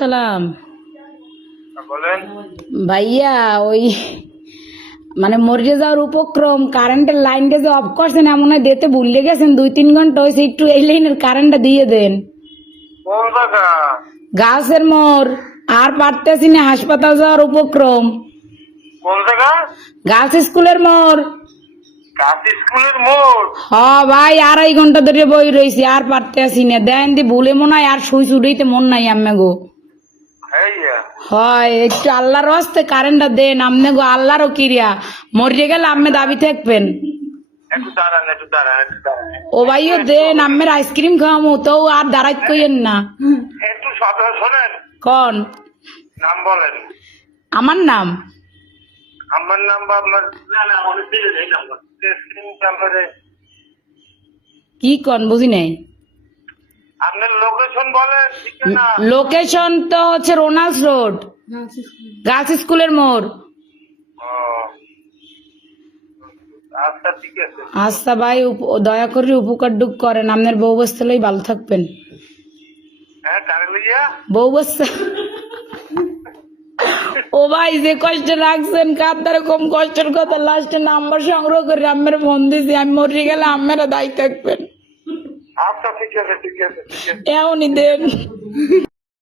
সালাম বলেন। ভাইয়া, ওই মানে মরে যাওয়ার উপক্রম, কারেন্টের লাইনটা যে অফ করছেন এমন হয় দিতে ভুলে গেছেন, 2-3 ঘন্টা হয়েছে, একটু এই লাইনের কারেন্টটা দিয়ে দেন। কোন জায়গা? গাছের মোড়, আর পারতেছি না, হাসপাতাল যাওয়ার উপক্রম। কোন জায়গা? গার্লস স্কুলের মোড়। কাশি স্কুলের মোড়। হ ভাই, 2.5 ঘন্টা ধরে বই রয়েছি, আর পারতেছি না। দেন দি ভুলে মনে হয় আর শুই ছুটাইতে মন নাই আম্মে গো। হয় একটু আল্লাহর হস্তে কারেন্টটা দেন আমনে গো, আল্লাহরও কিরিয়া। মরিয়ে গেলে আম্মে দাবি থাকবেন। একটু দাঁড়ান, একটু দাঁড়ান, একটু দাঁড়ান। ও ভাইও দেন, আম্মের আইসক্রিম খাওয়ামো তো, আর দাঁড়াইত কইেন না। একটু সাবধান শোনেন। কন নাম বলেন। আমার নাম? আমার নাম বা আপনার? না না, অনেক দিয়ে দেয় নাম্বার। স্ক্রিন নাম্বারে কি কন বুঝি নাই। আপনার লোকেশন বলেন, ঠিকানা। লোকেশন তো হচ্ছে রোনাল্ডস রোড, গার্লস স্কুলের মোড়। ও, আচ্ছা ঠিক আছে। আচ্ছা ভাই, দয়া করে উপকার ডুক করেন, আপনার বউ বস্তালেই ভালো থাকবেন। হ্যাঁ, কারে লইয়া? বউ বস্তা। ও ভাই, যে কষ্ট রাখছেন কার কম কষ্টের কথা, লাস্টে নাম্বার সংগ্রহ করে আম্মের ফোন দিছি, আমি মরে গেলে আম্মেরা দায়ী থাকবেন। আচ্ছা ঠিক আছে, ঠিক আছে, ঠিক আছে। এমনই দেন।